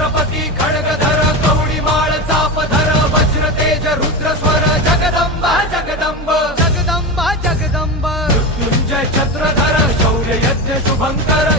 छत्रपती खड्गधर कवडी माळ चापधर वज्र तेज रुद्र स्वर जगदंबा जगदंब जगदंबा जगदंब मृत्युंजय छत्रधर शौर्य यज्ञ शुभंकर